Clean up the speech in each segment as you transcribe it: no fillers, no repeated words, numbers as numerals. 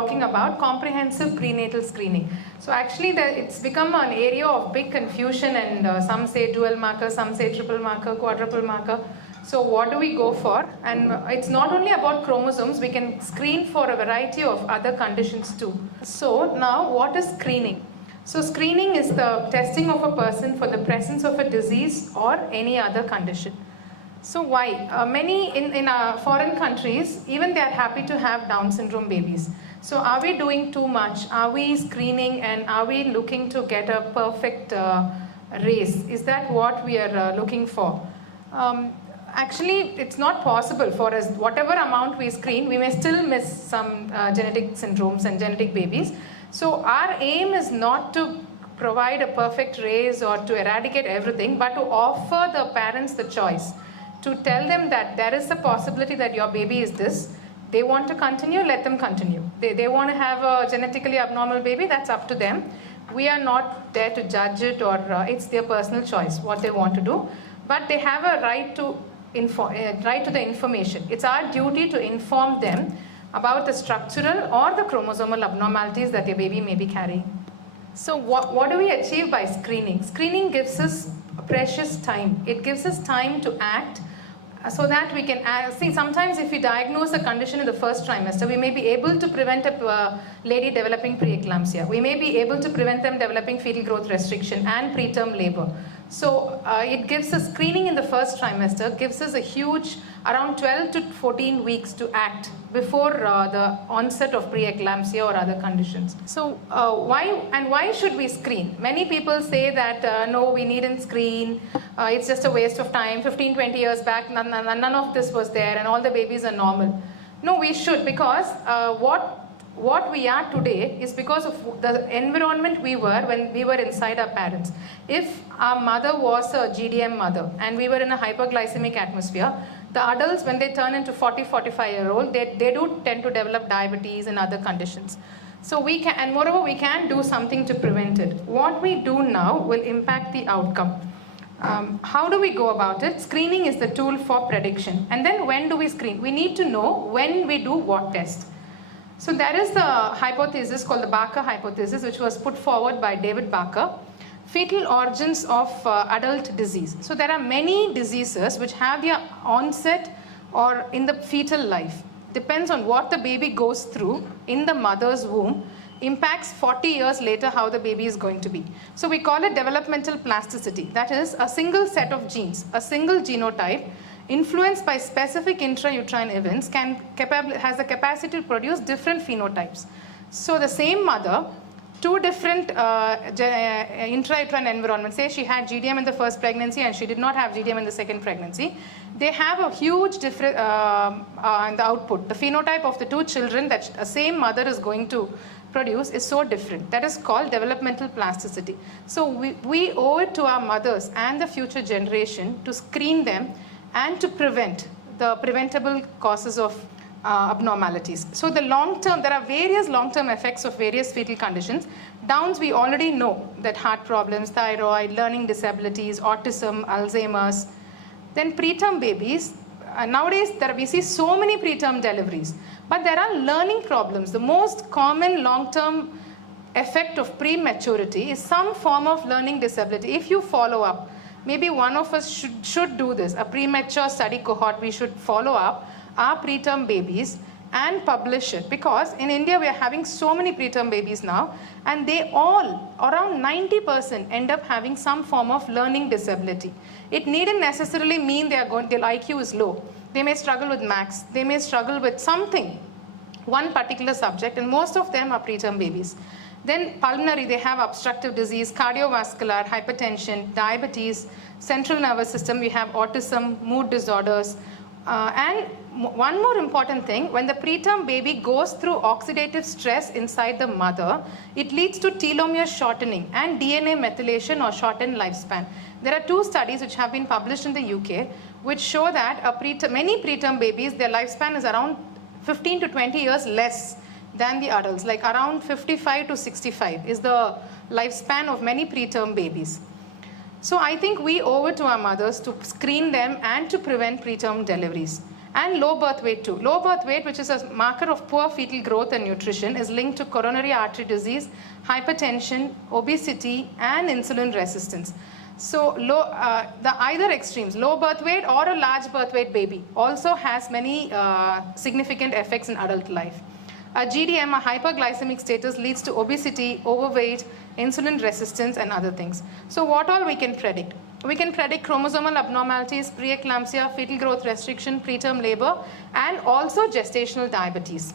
talking about comprehensive prenatal screening. So actually it's become an area of big confusion, and some say dual marker, some say triple marker, quadruple marker. So what do we go for? And it's not only about chromosomes, we can screen for a variety of other conditions too. So now what is screening? So screening is the testing of a person for the presence of a disease or any other condition. So why? Many in foreign countries, even they are happy to have Down syndrome babies. So are we doing too much? Are we screening, and are we looking to get a perfect race? Is that what we are looking for? Actually, it's not possible for us. Whatever amount we screen, we may still miss some genetic syndromes and genetic babies. So our aim is not to provide a perfect race or to eradicate everything, but to offer the parents the choice, to tell them that there is a possibility that your baby is this. They want to continue, let them continue. They want to have a genetically abnormal baby, that's up to them. We are not there to judge it, or it's their personal choice, what they want to do. But they have a right to the information. It's our duty to inform them about the structural or the chromosomal abnormalities that their baby may be carrying. So what do we achieve by screening? Screening gives us precious time. It gives us time to act so that we can see. Sometimes if we diagnose a condition in the first trimester, we may be able to prevent a lady developing preeclampsia. We may be able to prevent them developing fetal growth restriction and preterm labor. So it gives us, screening in the first trimester gives us a huge, around 12 to 14 weeks to act before the onset of preeclampsia or other conditions. So why should we screen? Many people say that no, we needn't screen, it's just a waste of time. 15, 20 years back, none of this was there and all the babies are normal. No, we should, because what we are today is because of the environment we were when we were inside our parents. If our mother was a GDM mother and we were in a hyperglycemic atmosphere, the adults, when they turn into 40, 45-year-old, they do tend to develop diabetes and other conditions. So we can, and moreover, we can do something to prevent it. What we do now will impact the outcome. How do we go about it? Screening is the tool for prediction. And then when do we screen? We need to know when we do what test. So there is the hypothesis called the Barker hypothesis, which was put forward by David Barker. Fetal origins of adult disease. So there are many diseases which have their onset or in the fetal life. Depends on what the baby goes through in the mother's womb, impacts 40 years later how the baby is going to be. So we call it developmental plasticity. That is, a single set of genes, a single genotype, influenced by specific intrauterine events, has the capacity to produce different phenotypes. So the same mother, two different intrauterine environments, say she had GDM in the first pregnancy and she did not have GDM in the second pregnancy, they have a huge difference in the output. The phenotype of the two children that a same mother is going to produce is so different. That is called developmental plasticity. So we owe it to our mothers and the future generation to screen them and to prevent the preventable causes of abnormalities. So the long-term, there are various long-term effects of various fetal conditions. Downs, we already know that heart problems, thyroid, learning disabilities, autism, Alzheimer's. Then preterm babies, nowadays we see so many preterm deliveries, but there are learning problems. The most common long-term effect of prematurity is some form of learning disability. If you follow up, maybe one of us should do this, a premature study cohort, we should follow up our preterm babies and publish it, because in India we are having so many preterm babies now, and they all, around 90%, end up having some form of learning disability. It needn't necessarily mean their IQ is low. They may struggle with maths, they may struggle with something, one particular subject, and most of them are preterm babies. Then pulmonary, they have obstructive disease, cardiovascular, hypertension, diabetes, central nervous system, we have autism, mood disorders, and one more important thing, when the preterm baby goes through oxidative stress inside the mother, it leads to telomere shortening and DNA methylation or shortened lifespan. There are two studies which have been published in the UK which show that many preterm babies, their lifespan is around 15 to 20 years less than the adults, like around 55 to 65 is the lifespan of many preterm babies. So I think we owe it to our mothers to screen them and to prevent preterm deliveries. And low birth weight too. Low birth weight, which is a marker of poor fetal growth and nutrition, is linked to coronary artery disease, hypertension, obesity, and insulin resistance. So the either extremes, low birth weight or a large birth weight baby, also has many significant effects in adult life. A GDM, a hyperglycemic status, leads to obesity, overweight, insulin resistance, and other things. So what all we can predict? We can predict chromosomal abnormalities, preeclampsia, fetal growth restriction, preterm labor, and also gestational diabetes.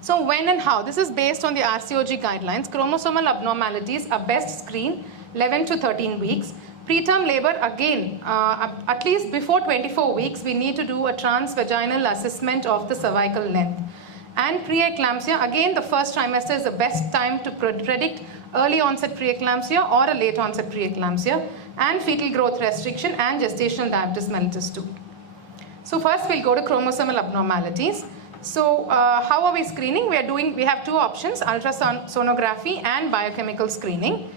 So when and how? This is based on the RCOG guidelines. Chromosomal abnormalities are best screened 11 to 13 weeks. Preterm labor, again, at least before 24 weeks, we need to do a transvaginal assessment of the cervical length. And preeclampsia, again, the first trimester is the best time to predict early onset preeclampsia or a late onset preeclampsia, and fetal growth restriction and gestational diabetes mellitus too. So first we'll go to chromosomal abnormalities. So how are we screening? We have two options, ultrasonography and biochemical screening.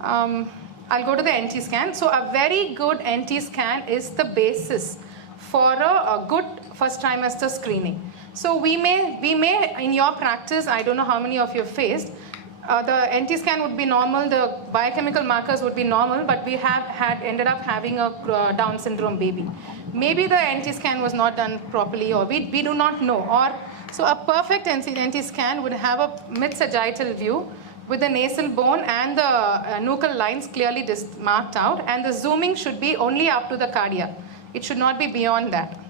I'll go to the NT scan. So a very good NT scan is the basis for a good first trimester screening. So we may in your practice, I don't know how many of you have faced, the NT scan would be normal, the biochemical markers would be normal, but we ended up having a Down syndrome baby. Maybe the NT scan was not done properly, or we do not know. Or so a perfect NT scan would have a mid-sagittal view with the nasal bone and the nuchal lines clearly marked out, and the zooming should be only up to the cardia. It should not be beyond that.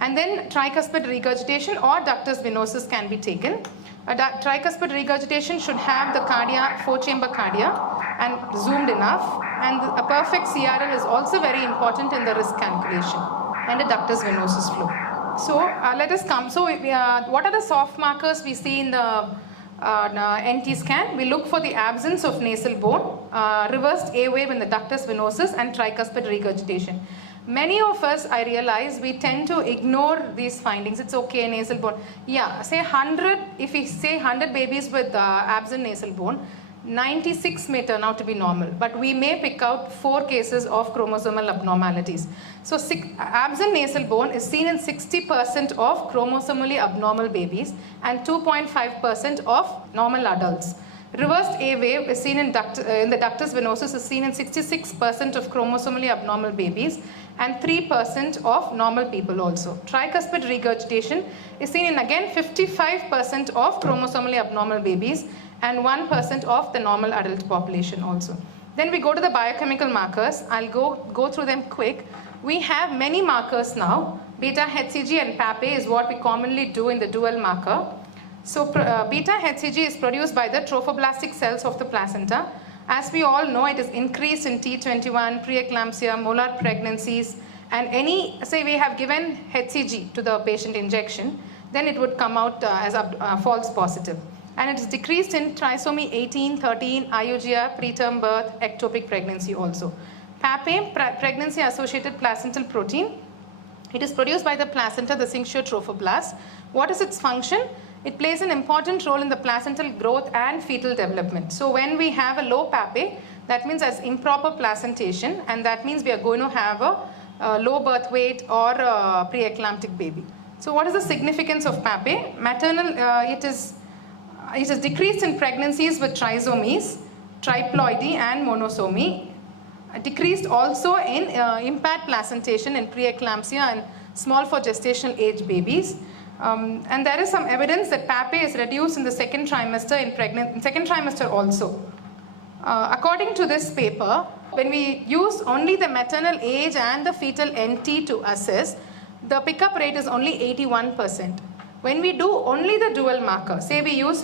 And then tricuspid regurgitation or ductus venosus can be taken. A tricuspid regurgitation should have the cardia, 4-chamber cardia, and zoomed enough. And a perfect CRL is also very important in the risk calculation, and a ductus venosus flow. So let us come. So what are the soft markers we see in the NT scan? We look for the absence of nasal bone, reversed A wave in the ductus venosus, and tricuspid regurgitation. Many of us, I realize, we tend to ignore these findings. It's okay, nasal bone. Yeah, say 100, if we say 100 babies with absent nasal bone, 96 may turn out to be normal, but we may pick out 4 cases of chromosomal abnormalities. So absent nasal bone is seen in 60% of chromosomally abnormal babies and 2.5% of normal adults. Reversed A wave is seen in the ductus venosus is seen in 66% of chromosomally abnormal babies and 3% of normal people also. Tricuspid regurgitation is seen in again 55% of chromosomally abnormal babies and 1% of the normal adult population also. Then we go to the biochemical markers. I'll go through them quick. We have many markers now. Beta HCG and PAPA is what we commonly do in the dual marker. So beta HCG is produced by the trophoblastic cells of the placenta. As we all know, it is increased in T21, preeclampsia, molar pregnancies, and say we have given HCG to the patient injection, then it would come out as a false positive. And it is decreased in trisomy 18, 13, IUGR, preterm birth, ectopic pregnancy also. PAPA, pregnancy-associated placental protein, it is produced by the placenta, the cincture trophoblast. What is its function? It plays an important role in the placental growth and fetal development. So when we have a low PAPA, that means as improper placentation, and that means we are going to have a low birth weight or a preeclamptic baby. So what is the significance of PAPA? Maternal, it is decreased in pregnancies with trisomies, triploidy and monosomy. Decreased also in impaired placentation in preeclampsia and small for gestational age babies. And there is some evidence that PAPA is reduced in the second trimester in second trimester also. According to this paper, when we use only the maternal age and the fetal NT to assess, the pickup rate is only 81%. When we do only the dual marker, say we use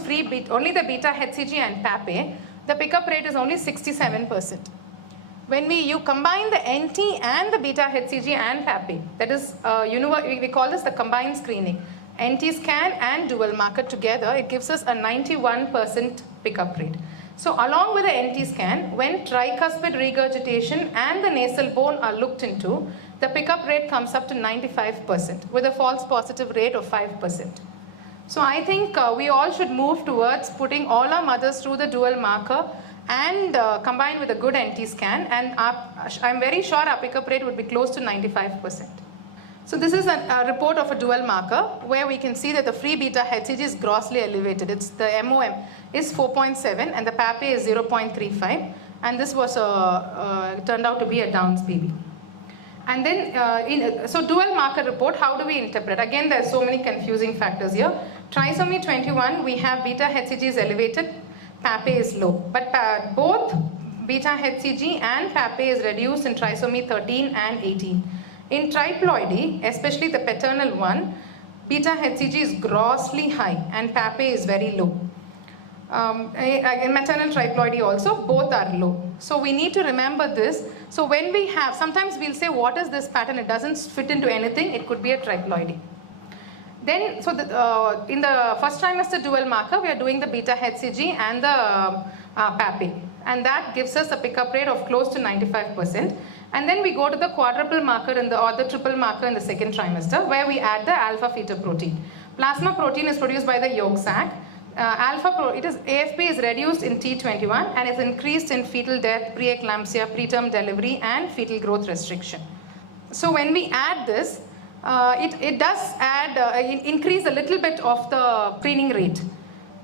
only the beta HCG and PAPA, the pickup rate is only 67%. When you combine the NT and the beta HCG and PAPA, that is, we call this the combined screening. NT scan and dual marker together, it gives us a 91% pickup rate. So along with the NT scan, when tricuspid regurgitation and the nasal bone are looked into, the pickup rate comes up to 95% with a false positive rate of 5%. So I think we all should move towards putting all our mothers through the dual marker and combined with a good NT scan, and I'm very sure our pickup rate would be close to 95%. So this is a report of a dual marker where we can see that the free beta HCG is grossly elevated. It's the MoM is 4.7 and the PAPE is 0.35, and this was turned out to be a Downs BB. And then, so dual marker report, how do we interpret? Again, there's so many confusing factors here. Trisomy 21, we have beta HCG is elevated, PAPE is low. But both beta HCG and PAPE is reduced in trisomy 13 and 18. In triploidy, especially the paternal one, beta HCG is grossly high and PAPE is very low. In maternal triploidy also, both are low. So we need to remember this. So when we have, sometimes we'll say, what is this pattern? It doesn't fit into anything. It could be a triploidy. Then, so in the first trimester dual marker, we are doing the beta HCG and the PAPE. And that gives us a pickup rate of close to 95%. And then we go to the quadruple marker or the triple marker in the second trimester, where we add the alpha fetoprotein. Plasma protein is produced by the yolk sac. AFP is reduced in T21 and is increased in fetal death, preeclampsia, preterm delivery, and fetal growth restriction. So when we add this, it does add, increase a little bit of the screening rate.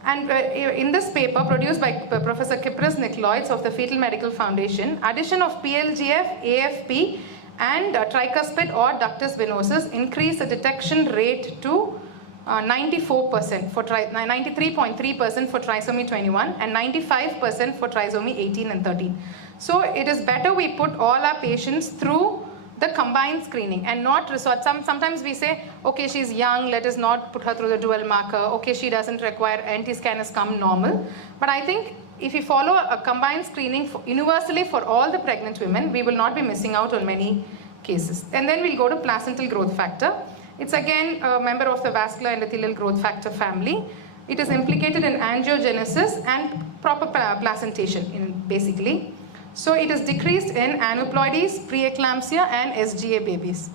And in this paper produced by Professor Kypris Nikoloids of the Fetal Medical Foundation, addition of PLGF, AFP, and tricuspid or ductus venosus increase the detection rate to 94% for 93.3% for trisomy 21 and 95% for trisomy 18 and 13. So it is better we put all our patients through the combined screening and not resort. Sometimes we say, okay, she's young, let us not put her through the dual marker. Okay, she doesn't require, anti-scan has come normal. But I think if we follow a combined screening universally for all the pregnant women, we will not be missing out on many cases. And then we'll go to placental growth factor. It's again a member of the vascular endothelial growth factor family. It is implicated in angiogenesis and proper placentation basically. So it is decreased in aneuploidies, preeclampsia, and SGA babies.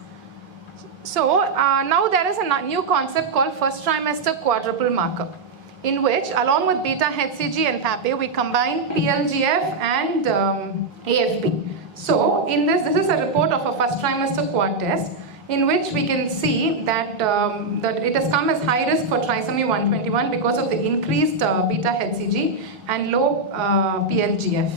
So now there is a new concept called first trimester quadruple marker, in which along with beta HCG and PAPE, we combine PLGF and AFP. So in this is a report of a first trimester quad test, in which we can see that, that it has come as high risk for trisomy 121 because of the increased beta HCG and low PLGF.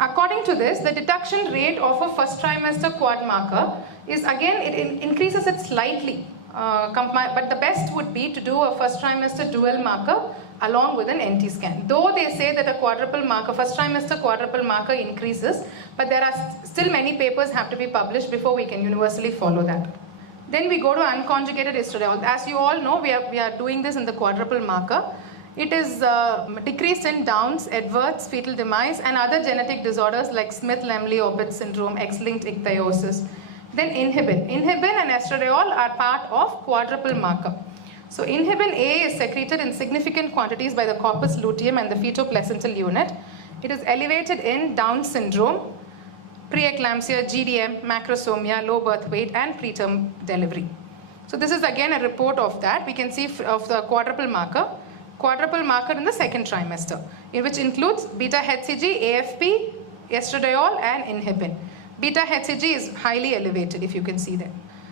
According to this, the detection rate of a first trimester quad marker is, again, it increases it slightly, but the best would be to do a first trimester dual marker along with an NT scan. Though they say that a quadruple marker, first trimester quadruple marker increases, but there are still many papers have to be published before we can universally follow that. Then we go to unconjugated estradiol. As you all know, we are doing this in the quadruple marker. It is decreased in Downs, Edwards, fetal demise, and other genetic disorders like Smith-Lemli-Opitz syndrome, X-linked ichthyosis. Then inhibin. Inhibin and estradiol are part of quadruple marker. So inhibin A is secreted in significant quantities by the corpus luteum and the fetoplacental unit. It is elevated in Down syndrome, preeclampsia, GDM, macrosomia, low birth weight, and preterm delivery. So this is again a report of that. We can see of the quadruple marker in the second trimester, which includes beta HCG, AFP, estradiol, and inhibin. Beta HCG is highly elevated, if you can see that.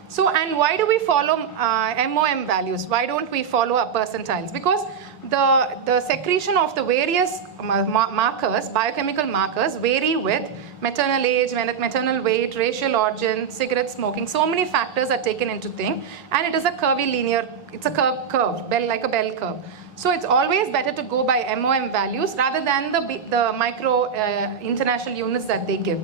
So, and why do we follow MoM values? Why don't we follow our percentiles? Because the secretion of the various markers, biochemical markers, vary with maternal age, maternal weight, racial origin, cigarette smoking. So many factors are taken into thing, and it is a curvy linear, it's a curve, like a bell curve. So it's always better to go by MoM values rather than the micro international units that they give.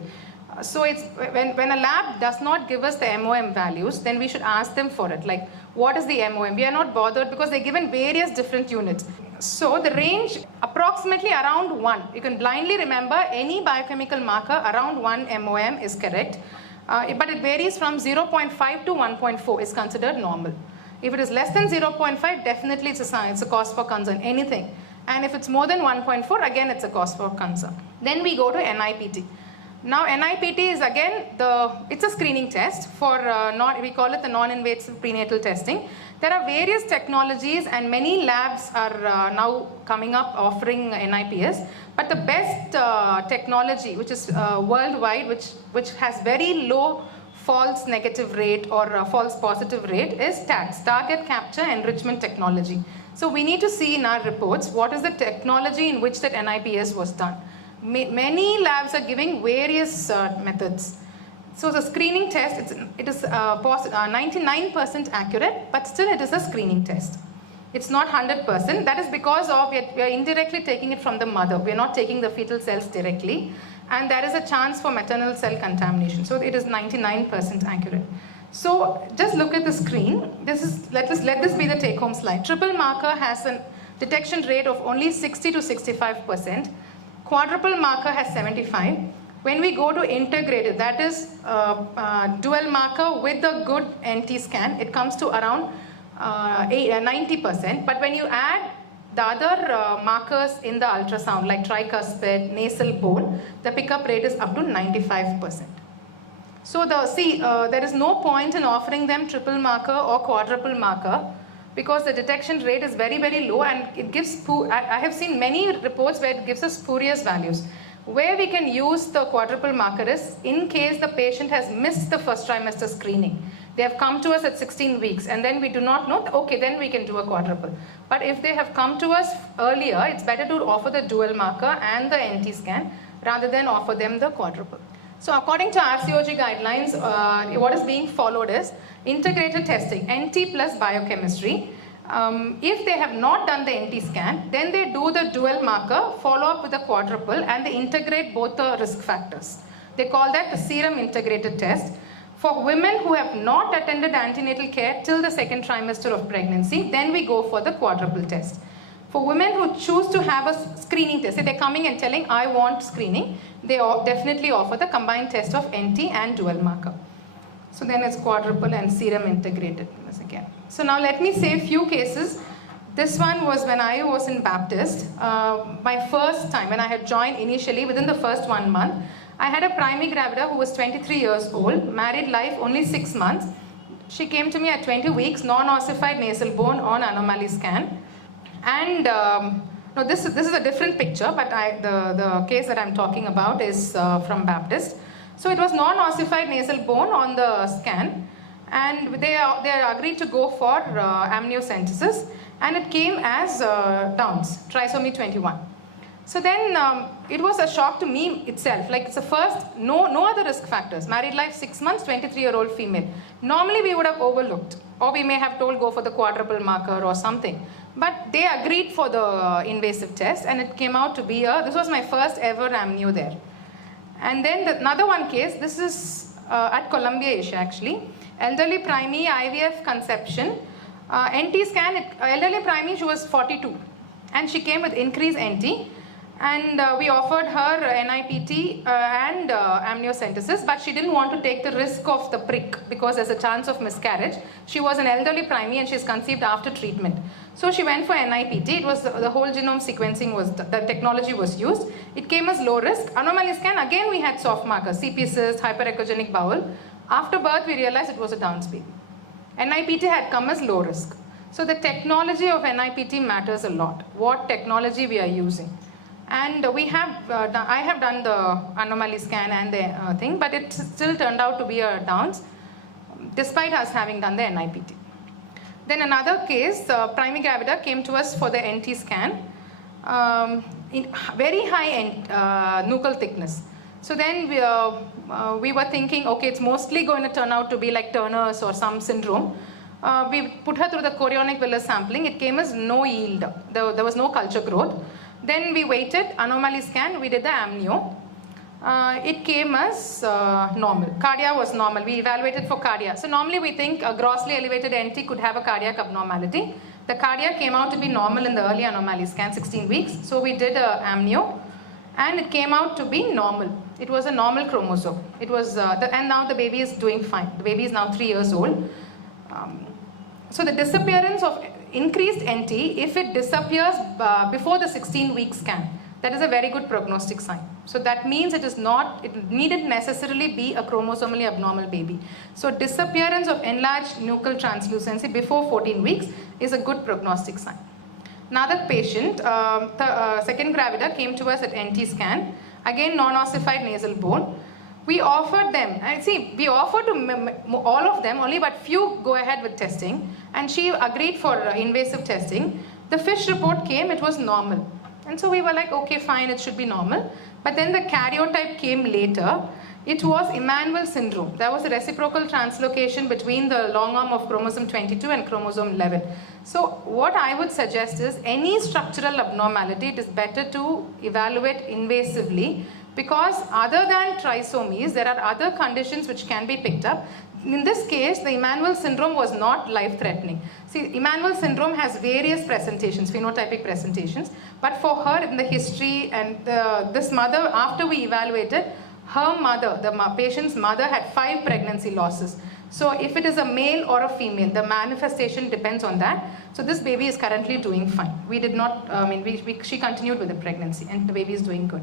So it's when a lab does not give us the MoM values, then we should ask them for it. Like, what is the MoM? We are not bothered because they're given various different units. So the range approximately around 1. You can blindly remember any biochemical marker around 1 MoM is correct. But it varies from 0.5 to 1.4 is considered normal. If it is less than 0.5, definitely it's a cause for concern, anything. And if it's more than 1.4, again it's a cause for concern. Then we go to NIPT. Now NIPT is again, it's a screening test for, we call it the non-invasive prenatal testing. There are various technologies and many labs are now coming up offering NIPS. But the best technology, which is worldwide, which has very low false negative rate or false positive rate is TACS, Target Capture Enrichment Technology. So we need to see in our reports what is the technology in which that NIPS was done. Many labs are giving various methods. So the screening test, it is 99% accurate, but still it is a screening test. It's not 100%. That is because of we are indirectly taking it from the mother. We are not taking the fetal cells directly, and there is a chance for maternal cell contamination. So it is 99% accurate. So just look at the screen. Let this be the take-home slide. Triple marker has a detection rate of only 60 to 65%. Quadruple marker has 75. When we go to integrated, that is dual marker with the good NT scan, it comes to around 90%. But when you add the other markers in the ultrasound, like tricuspid, nasal bone, the pickup rate is up to 95%. So there is no point in offering them triple marker or quadruple marker, because the detection rate is very, very low, and it gives, I have seen many reports where it gives us spurious values. Where we can use the quadruple marker is in case the patient has missed the first trimester screening. They have come to us at 16 weeks and then we do not know, okay, then we can do a quadruple. But if they have come to us earlier, it's better to offer the dual marker and the NT scan rather than offer them the quadruple. So according to RCOG guidelines, what is being followed is integrated testing, NT plus biochemistry. If they have not done the NT scan, then they do the dual marker, follow up with the quadruple, and they integrate both the risk factors. They call that the serum integrated test. For women who have not attended antenatal care till the second trimester of pregnancy, then we go for the quadruple test. For women who choose to have a screening test, if they're coming and telling, I want screening, they definitely offer the combined test of NT and dual marker. So then it's quadruple and serum integrated again. So now let me say a few cases. This one was when I was in Baptist. My first time, when I had joined initially, within the first 1 month, I had a primary gravida who was 23 years old, married life, only 6 months. She came to me at 20 weeks, non-ossified nasal bone on anomaly scan. And no, this is a different picture, but the case that I'm talking about is from Baptist. So it was non-ossified nasal bone on the scan, and they agreed to go for amniocentesis, and it came as Downs, trisomy 21. So then it was a shock to me itself. Like, it's the first, no other risk factors. Married life 6 months, 23-year-old female. Normally we would have overlooked, or we may have told go for the quadruple marker or something. But they agreed for the invasive test, and it came out to be this was my first ever amnio there. And then another one case, this is at Columbia Asia actually. Elderly primary IVF conception. NT scan, elderly primary, she was 42. And she came with increased NT. And we offered her NIPT and amniocentesis, but she didn't want to take the risk of the prick because there's a chance of miscarriage. She was an elderly primary and she's conceived after treatment. So she went for NIPT. It was the whole genome sequencing was, the technology was used. It came as low risk. Anomaly scan, again we had soft markers, CP cyst, hyperechogenic bowel. After birth, we realized it was a Downs baby. NIPT had come as low risk. So the technology of NIPT matters a lot. What technology we are using. And I have done the anomaly scan and the thing, but it still turned out to be a Downs, despite us having done the NIPT. Then another case, primary gravida came to us for the NT scan, in very high nuchal thickness. So then we were thinking, okay, it's mostly going to turn out to be like Turner's or some syndrome. We put her through the chorionic villus sampling. It came as no yield. There was no culture growth. Then we waited, anomaly scan, we did the amnio. It came as normal. Cardia was normal. We evaluated for cardia. So normally we think a grossly elevated NT could have a cardiac abnormality. The cardia came out to be normal in the early anomaly scan, 16 weeks. So we did a amnio, and it came out to be normal. It was a normal chromosome. It was, and now the baby is doing fine. The baby is now 3 years old. So the disappearance of increased NT, if it disappears before the 16-week scan, that is a very good prognostic sign. So that means it needn't necessarily be a chromosomally abnormal baby. So disappearance of enlarged nuchal translucency before 14 weeks is a good prognostic sign. Another patient, second gravida, came to us at NT scan. Again, non-ossified nasal bone. We offered them, and see, we offered to all of them only, but few go ahead with testing, and she agreed for invasive testing. The FISH report came, it was normal. And so we were like, okay, fine, it should be normal. But then the karyotype came later. It was Emanuel syndrome. There was a reciprocal translocation between the long arm of chromosome 22 and chromosome 11. So what I would suggest is any structural abnormality, it is better to evaluate invasively, because other than trisomies, there are other conditions which can be picked up. In this case, the Emanuel syndrome was not life-threatening. See, Emanuel syndrome has various presentations, phenotypic presentations, but for her in the history and this mother, after we evaluated, her mother, the patient's mother, had 5 pregnancy losses. So if it is a male or a female, the manifestation depends on that. So this baby is currently doing fine. We did not, she continued with the pregnancy and the baby is doing good.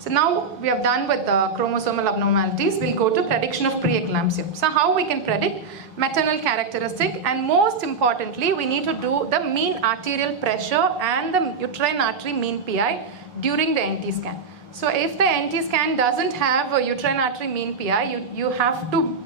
So now we have done with chromosomal abnormalities. We'll go to prediction of preeclampsia. So how we can predict maternal characteristic, and most importantly, we need to do the mean arterial pressure and the uterine artery mean PI during the NT scan. So if the NT scan doesn't have a uterine artery mean PI, you have to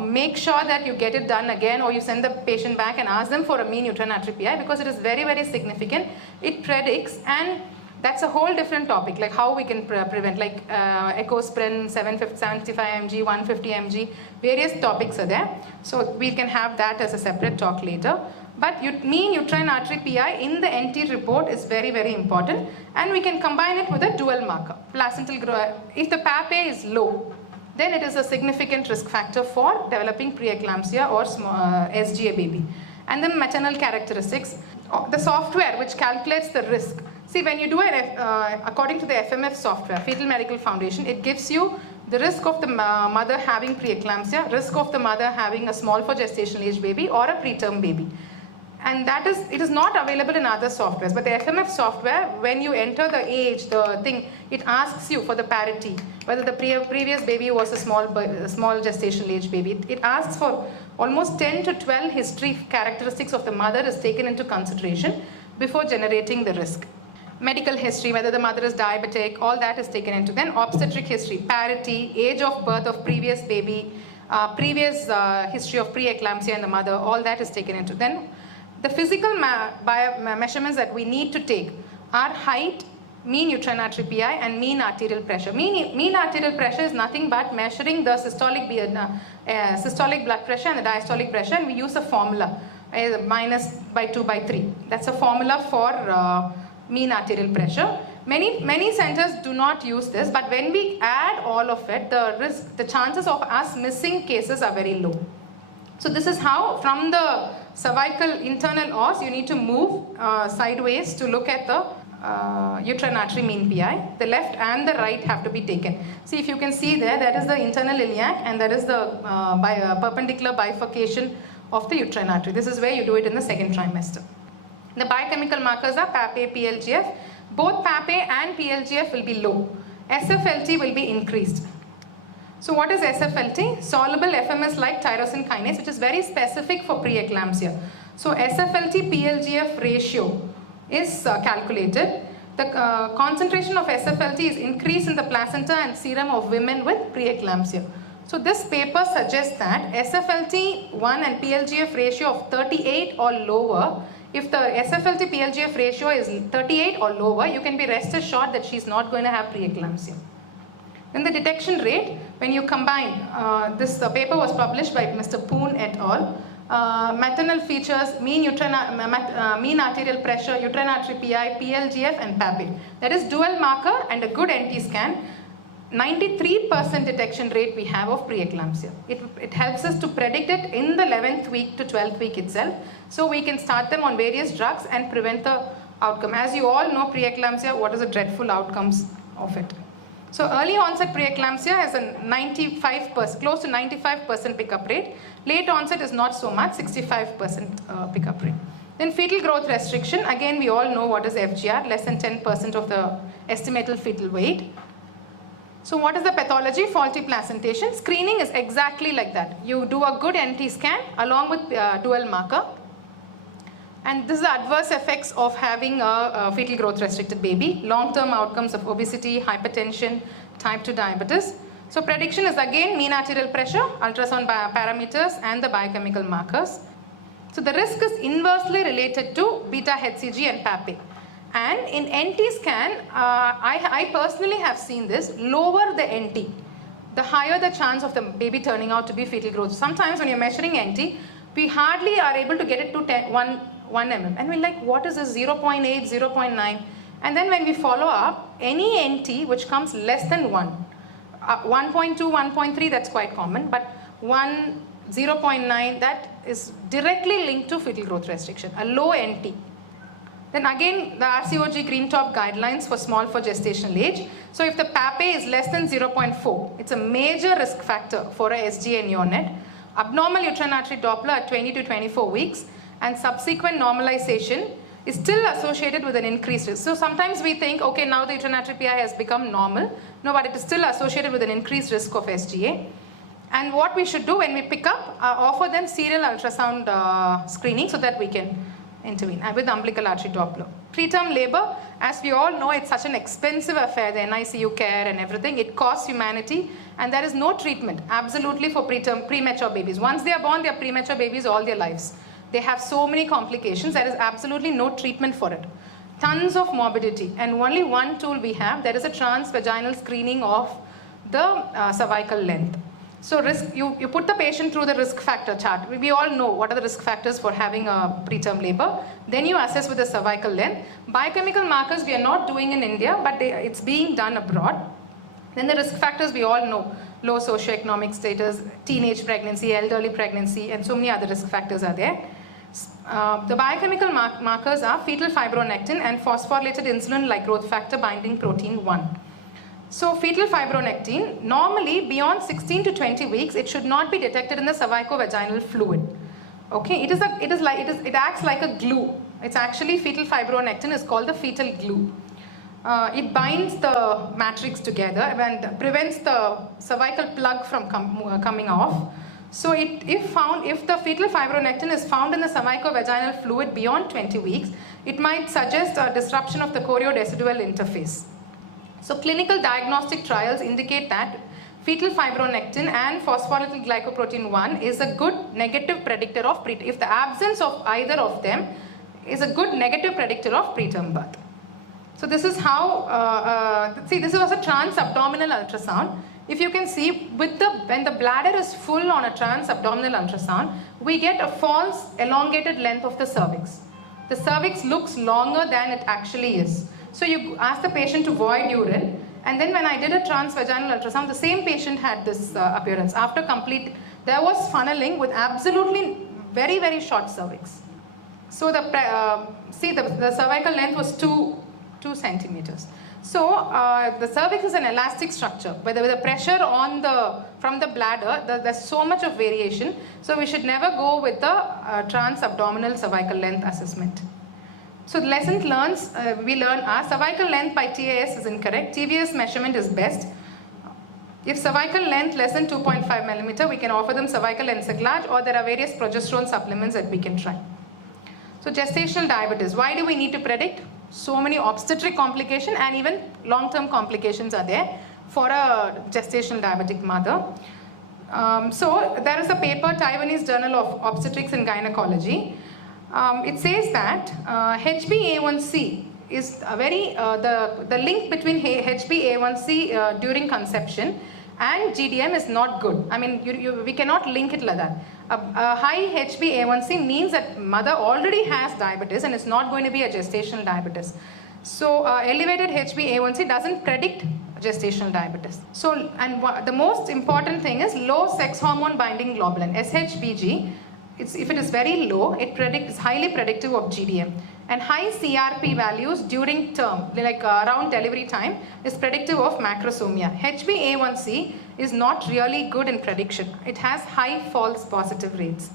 make sure that you get it done again, or you send the patient back and ask them for a mean uterine artery PI, because it is very, very significant. It predicts, and that's a whole different topic, like how we can prevent, like echosprin, 75 mg, 150 mg, various topics are there. So we can have that as a separate talk later. But mean uterine artery PI in the NT report is very, very important, and we can combine it with a dual marker. Placental growth, if the PAPA is low, then it is a significant risk factor for developing preeclampsia or SGA baby. And then maternal characteristics, the software which calculates the risk. See, when you do it according to the FMF software, Fetal Medical Foundation, it gives you the risk of the mother having preeclampsia, risk of the mother having a small for gestational age baby or a preterm baby. And that is, it is not available in other softwares, but the FMF software, when you enter the age, the thing, it asks you for the parity, whether the previous baby was a small gestational age baby. It asks for almost 10 to 12 history characteristics of the mother is taken into consideration before generating the risk. Medical history, whether the mother is diabetic, all that is taken into. Then obstetric history, parity, age of birth of previous baby, previous history of preeclampsia in the mother, all that is taken into. Then the physical measurements that we need to take are height, mean uterine artery PI, and mean arterial pressure. Mean arterial pressure is nothing but measuring the systolic blood pressure and the diastolic pressure, and we use a formula, -/2/3. That's a formula for mean arterial pressure. Many centers do not use this, but when we add all of it, the chances of us missing cases are very low. So this is how, from the cervical internal os, you need to move sideways to look at the uterine artery mean PI. The left and the right have to be taken. See, if you can see there, that is the internal iliac, and that is the perpendicular bifurcation of the uterine artery. This is where you do it in the second trimester. The biochemical markers are PAPA, PLGF. Both PAPA and PLGF will be low. SFLT will be increased. So what is SFLT? Soluble FMS-like tyrosine kinase, which is very specific for preeclampsia. So SFLT-PLGF ratio is calculated. The concentration of SFLT is increased in the placenta and serum of women with preeclampsia. So this paper suggests that SFLT1 and PLGF ratio of 38 or lower, if the SFLT-PLGF ratio is 38 or lower, you can be rest assured that she's not going to have preeclampsia. Then the detection rate, when you combine, this paper was published by Mr. Poon et al. Maternal features, mean arterial pressure, uterine artery PI, PLGF and PAPA. That is dual marker and a good NT scan. 93% detection rate we have of preeclampsia. It helps us to predict it in the 11th week to 12th week itself. So we can start them on various drugs and prevent the outcome. As you all know, preeclampsia, what are the dreadful outcomes of it? So early onset preeclampsia has a 95%, close to 95% pickup rate. Late onset is not so much, 65% pickup rate. Then fetal growth restriction, again we all know what is FGR, less than 10% of the estimated fetal weight. So what is the pathology? Faulty placentation. Screening is exactly like that. You do a good NT scan along with dual marker. And this is the adverse effects of having a fetal growth restricted baby. Long-term outcomes of obesity, hypertension, type 2 diabetes. So prediction is again mean arterial pressure, ultrasound parameters and the biochemical markers. So the risk is inversely related to beta HCG and PAPA. And in NT scan, I personally have seen this, lower the NT, the higher the chance of the baby turning out to be fetal growth. Sometimes when you're measuring NT, we hardly are able to get it to 1 mm. And we're like, what is this, 0.8, 0.9? And then when we follow up, any NT which comes less than 1, 1.2, 1.3, that's quite common, but 1, 0.9, that is directly linked to fetal growth restriction, a low NT. Then again, the RCOG green top guidelines for small for gestational age. So if the PAPA is less than 0.4, it's a major risk factor for a SGA neonate. Abnormal uterine artery Doppler at 20 to 24 weeks and subsequent normalization is still associated with an increased risk. So sometimes we think, okay, now the uterine artery PI has become normal. No, but it is still associated with an increased risk of SGA. And what we should do when we pick up, offer them serial ultrasound screening so that we can intervene with umbilical artery Doppler. Preterm labor, as we all know, it's such an expensive affair, the NICU care and everything. It costs humanity and there is no treatment absolutely for premature babies. Once they are born, they are premature babies all their lives. They have so many complications, there is absolutely no treatment for it. Tons of morbidity, and only one tool we have, there is a transvaginal screening of the cervical length. So you put the patient through the risk factor chart. We all know what are the risk factors for having a preterm labor. Then you assess with the cervical length. Biochemical markers we are not doing in India, but it's being done abroad. Then the risk factors we all know. Low socioeconomic status, teenage pregnancy, elderly pregnancy, and so many other risk factors are there. The biochemical markers are fetal fibronectin and phosphorylated insulin-like growth factor binding protein 1. So fetal fibronectin, normally beyond 16 to 20 weeks, it should not be detected in the cervicovaginal fluid. Okay, it acts like a glue. It's actually fetal fibronectin is called the fetal glue. It binds the matrix together and prevents the cervical plug from coming off. So if the fetal fibronectin is found in the cervicovaginal fluid beyond 20 weeks, it might suggest a disruption of the choriodecidual interface. So clinical diagnostic trials indicate that fetal fibronectin and phosphorylated glycoprotein 1 is a good negative predictor of preterm. If the absence of either of them is a good negative predictor of preterm birth. So this is how, this was a transabdominal ultrasound. If you can see, when the bladder is full on a transabdominal ultrasound, we get a false elongated length of the cervix. The cervix looks longer than it actually is. So you ask the patient to void urine, and then when I did a transvaginal ultrasound, the same patient had this appearance. After complete, there was funneling with absolutely very, very short cervix. So the cervical length was 2 centimeters. So the cervix is an elastic structure, but with the pressure from the bladder, there's so much of variation. So we should never go with the transabdominal cervical length assessment. So the lesson we learn are cervical length by TAS is incorrect. TVS measurement is best. If cervical length less than 2.5 millimeter, we can offer them cervical encerclage, or there are various progesterone supplements that we can try. So gestational diabetes, why do we need to predict? So many obstetric complications and even long-term complications are there for a gestational diabetic mother. So there is a paper, Taiwanese Journal of Obstetrics and Gynecology. It says that HbA1c is a very, the link between HbA1c during conception and GDM is not good. I mean, we cannot link it like that. A high HbA1c means that mother already has diabetes and it's not going to be a gestational diabetes. So elevated HbA1c doesn't predict gestational diabetes. So, and the most important thing is low sex hormone binding globulin, SHBG. If it is very low, it's highly predictive of GDM. And high CRP values during term, like around delivery time, is predictive of macrosomia. HbA1c is not really good in prediction. It has high false positive rates.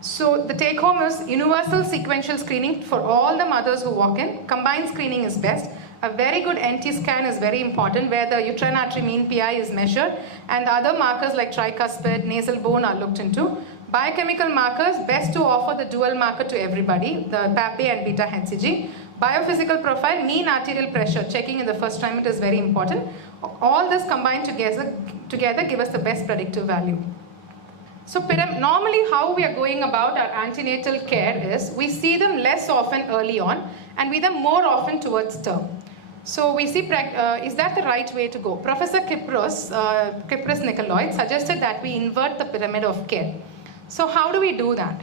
So the take home is universal sequential screening for all the mothers who walk in. Combined screening is best. A very good NT scan is very important, where the uterine artery mean PI is measured and the other markers like tricuspid, nasal bone are looked into. Biochemical markers, best to offer the dual marker to everybody, the PAPA and beta HCG. Biophysical profile, mean arterial pressure, checking in the first trimester is very important. All this combined together together give us the best predictive value. So normally how we are going about our antenatal care is we see them less often early on and we them more often towards term. So we see, is that the right way to go? Professor Kypros Nikoloid suggested that we invert the pyramid of care. So how do we do that?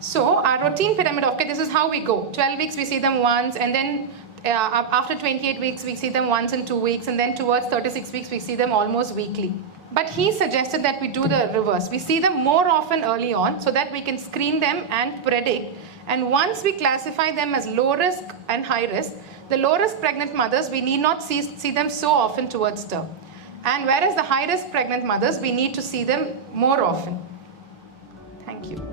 So our routine pyramid of care, this is how we go. 12 weeks we see them once, and then after 28 weeks we see them once in 2 weeks, and then towards 36 weeks we see them almost weekly. But he suggested that we do the reverse. We see them more often early on so that we can screen them and predict. And once we classify them as low risk and high risk, the low risk pregnant mothers, we need not see them so often towards term. And whereas the high risk pregnant mothers, we need to see them more often. Thank you.